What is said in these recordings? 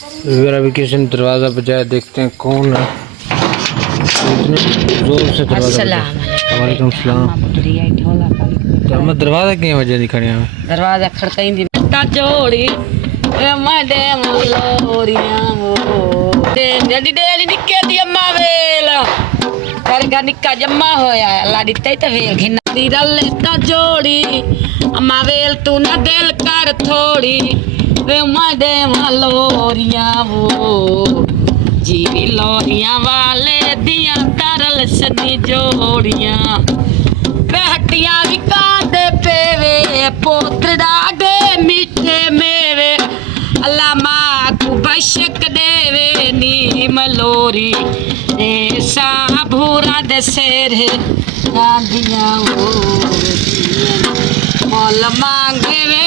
अभी किसी ने दरवाज़ा बजाया, देखते हैं कौन है। इतने जोर से दरवाज़ा बजाया। वालेकुम सलाम। तो मैं दरवाज़ा किए वजह नहीं खड़े हैं। दरवाज़ा खड़काई जोड़ी मडे मुलोरियां वो जड़ी डेली निके दी अम्मा वेल करगा निक्का जम्मा होया लाडी ते वेल घिना दी रले ता जोड़ी अम्मा वेल तू ना दिल कर थोड़ी वे मडे मुलोरियां वो जीवी लोरियां वाले दिया तरल सनी जोड़ियां हट्टियां भी कांदे पेवे पोतड़ा दे मीठे मेवे अल्लाह माँ को बशक देवे नी मलोरी ऐसा भूरा दे शेर गांदियां वो मोल मांगे वे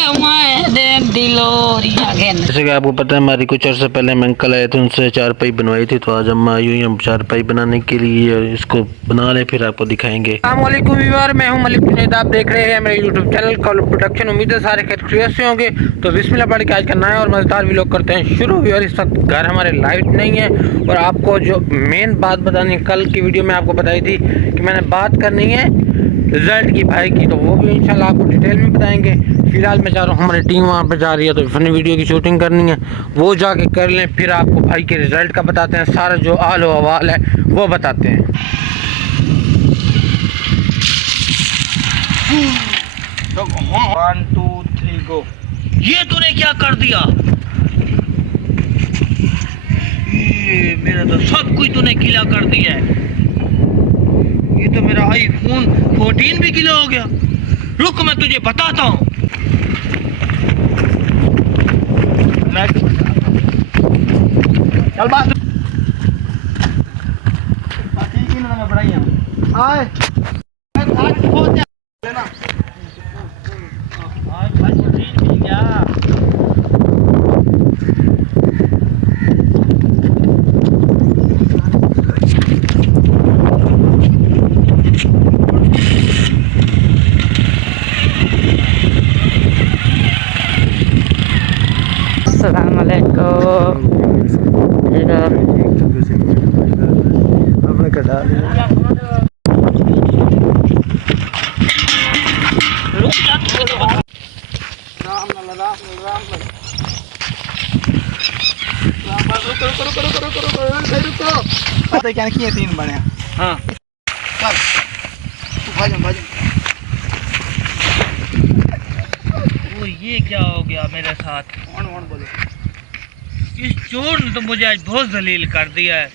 जैसे कि आपको पता है, हमारी कुछ अर्से पहले मैं अंकल आए थे, उनसे चारपाई बनवाई थी। तो आज हम आई हुई हम चारपाई बनाने के लिए, इसको बना ले फिर आपको दिखाएंगे। अस्सलामुअलैकुम व्यूअर, मैं हूं मलिक जुनैद, आप देख रहे हैं मेरे यूट्यूब चैनल कॉल प्रोडक्शन। उम्मीद है सारे खैरियत से होंगे। तो बिस्मिल्लाह पढ़ के आज का नया और मज़ेदार व्लॉग करते हैं शुरू। व्यूअर, इस वक्त घर हमारे लाइट नहीं है और आपको जो मेन बात बतानी, कल की वीडियो में आपको बताई थी कि मैंने बात करनी है रिजल्ट की भाई की, तो वो भी इंशाल्लाह आपको डिटेल में बताएंगे। फिलहाल मैं जा रहा हूँ, हमारी टीम वहाँ पे जा रही है, तो फनी वीडियो की शूटिंग करनी है, वो जाके कर लें, फिर आपको भाई के रिजल्ट का बताते हैं, सारा जो आल हवाल है वो बताते हैं। तो 1 2 3 गो। ये तूने क्या कर दिया? ये मेरा तो सब कुछ तूने गीला कर दिया है। ये तो मेरा आईफोन 14 भी गीला हो गया। रुक, मैं तुझे बताता हूँ। चल बात ठीक है ना, मैं बढ़ाई हूं आए आज हो जा लेना आज भाई 14 मिल गया। अस्सलाम वालेकुम। आपने कटा क्या किए 3 बने। हाँ चल भाजन भाजन। वो ये क्या हो गया मेरे साथ? कौन बोलो। इस चोर ने तो मुझे आज बहुत जलील कर दिया है।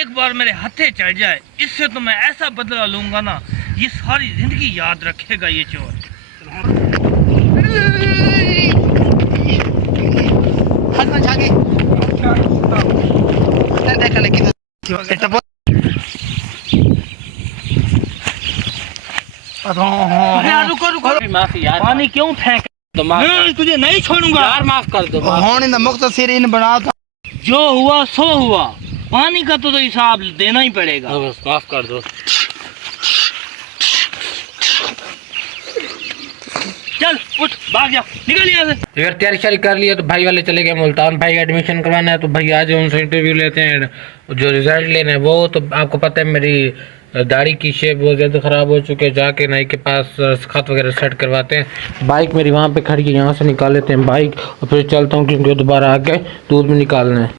एक बार मेरे हथे चढ़ जाए, इससे तो मैं ऐसा बदला लूंगा ना, ये सारी जिंदगी याद रखेगा ये चोर। हाथ में जाके देख ले कितना रुको रुको, माफी यार, पानी क्यों फेंक? तुझे नहीं छोड़ूंगा यार, माफ कर दो। होने द मुख्तसर इन बना था, जो हुआ सो हुआ, पानी का तो हिसाब देना ही पड़ेगा। माफ कर दो। चल उठ, भाग जा, निकल यहाँ से। अगर तैयारी शारी कर लिया तो भाई वाले चले गए मुल्तान, भाई एडमिशन करवाना है, तो भाई आज उनसे इंटरव्यू लेते हैं। जो रिजल्ट लेना है वो तो आपको पता है, मेरी दाढ़ी की शेप बहुत ज़्यादा ख़राब हो चुकी है, जाके नाई के पास खत वगैरह सेट करवाते हैं। बाइक मेरी वहाँ पे खड़ी है, यहाँ से निकाल लेते हैं बाइक और फिर चलता हूँ, क्योंकि दोबारा आके दूध में निकालना है।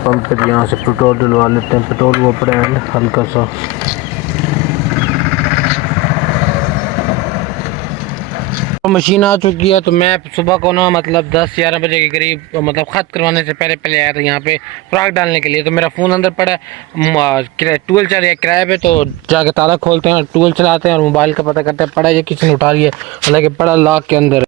पंप पर यहाँ से पेट्रोल डलवा लेते हैं, पेट्रोल वो ब्रांड हल्का सा। मशीन आ चुकी है, तो मैं सुबह को ना मतलब 10-11 बजे के करीब, मतलब ख़त करवाने से पहले आया था यहाँ पे फ्राक डालने के लिए। तो मेरा फ़ोन अंदर पड़ा है, टूल चल रहा है किराए पे, तो जाके ताला खोलते हैं, टूल चलाते हैं और मोबाइल का पता करते हैं पड़ा है, किसी ने उठा लिया, हालांकि पड़ा लॉक के अंदर।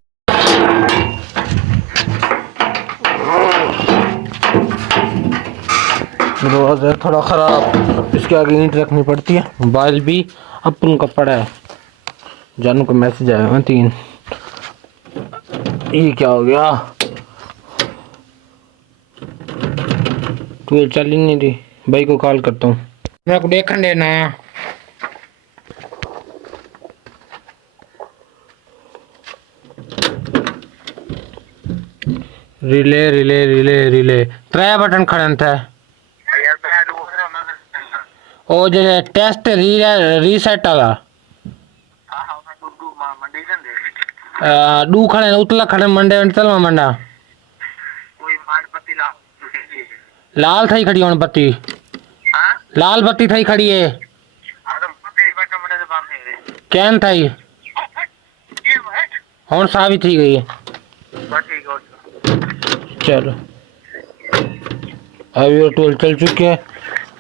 दरवाज़ा थोड़ा ख़राब, इसके आगे ईंट रखनी पड़ती है। मोबाइल भी अपन का पड़ा है, जानू को मैसेज आएगा 3। ये क्या हो गया, टूल चल ही नहीं रही। भाई को कॉल करता हूँ। मेरे को देखने देना। रिले रिले रिले रिले त्रै बटन खड़न थे ओ जे टेस्ट रीसेट वाला डू खड़े उतला खड़े मंडे चलवा मंडा लाल थई खड़ी होन बत्ती लाल बत्ती थई खड़ी है कैन थई हुन सावी थी गई है। चलो अभी वो टोल चल चुके हैं।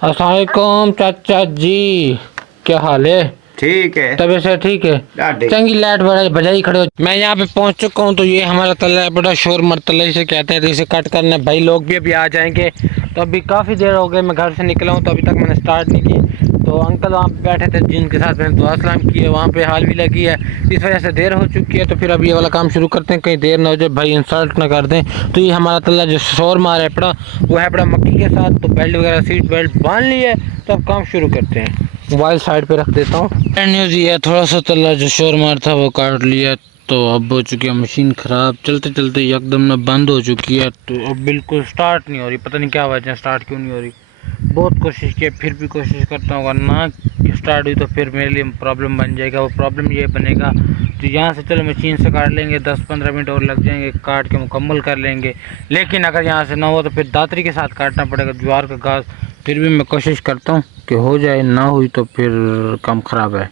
अस्सलाम वालेकुम चाचा जी, क्या हाल है? ठीक है। तबीयत से ठीक है? चंगी लाइट बजाई खड़े हो। मैं यहाँ पे पहुँच चुका हूँ। तो ये हमारा तल्ला है, बड़ा शोर मरतल्ला इसे कहते हैं। तो इसे कट करने भाई लोग भी अभी आ जाएंगे। तो अभी काफ़ी देर हो गई मैं घर से निकला हूँ, तो अभी तक मैंने स्टार्ट नहीं की। तो अंकल वहाँ पे बैठे थे जिनके साथ मैंने दुआ सलाम की है, वहाँ पे हाल भी लगी है, इस वजह से देर हो चुकी है। तो फिर अभी ये वाला काम शुरू करते हैं, कहीं देर ना हो जाए, भाई इंसल्ट ना कर दें। तो ये हमारा तल्ला जो शोर मार है पड़ा, वो है पड़ा मक्की के साथ। तो बेल्ट वगैरह सीट बेल्ट बांध ली है, तो अब काम शुरू करते हैं। मोबाइल साइड पे रख देता हूँ। न्यूज़ ये थोड़ा सा तल्ला जो शोर मार था वो काट लिया। तो अब हो चुकी है मशीन ख़राब, चलते चलते एकदम ना बंद हो चुकी है। तो अब बिल्कुल स्टार्ट नहीं हो रही, पता नहीं क्या वजह स्टार्ट क्यों नहीं हो रही। बहुत कोशिश की, फिर भी कोशिश करता हूँ, ना स्टार्ट हुई तो फिर मेरे लिए प्रॉब्लम बन जाएगा। वो प्रॉब्लम ये बनेगा तो यहाँ से चलो मशीन से काट लेंगे, 10-15 मिनट और लग जाएंगे, काट के मुकम्मल कर लेंगे। लेकिन अगर यहाँ से ना हो तो फिर दातरी के साथ काटना पड़ेगा, ज्वार का घास। फिर भी मैं कोशिश करता हूँ कि हो जाए, ना हुई तो फिर काम ख़राब है।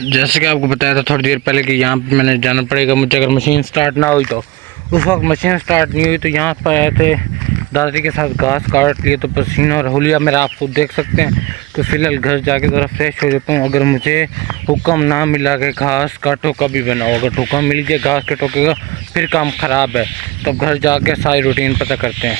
जैसे कि आपको बताया था थोड़ी देर पहले कि यहाँ पे मैंने जाना पड़ेगा मुझे, अगर मशीन स्टार्ट ना हुई तो। उस वक्त मशीन स्टार्ट नहीं हुई तो यहाँ पर आए थे, दादी के साथ घास काट लिए, तो पसीना और हुलिया मेरा आप खुद देख सकते हैं। तो फिलहाल घर जाके ज़रा फ्रेश हो जाता हूँ। अगर मुझे हुक्म ना मिला कि घास का टोका भी बनाओ, अगर हुक्म मिल गया घास के टोके का, फिर काम ख़राब है। तब घर जाके सारी रूटीन पता करते हैं।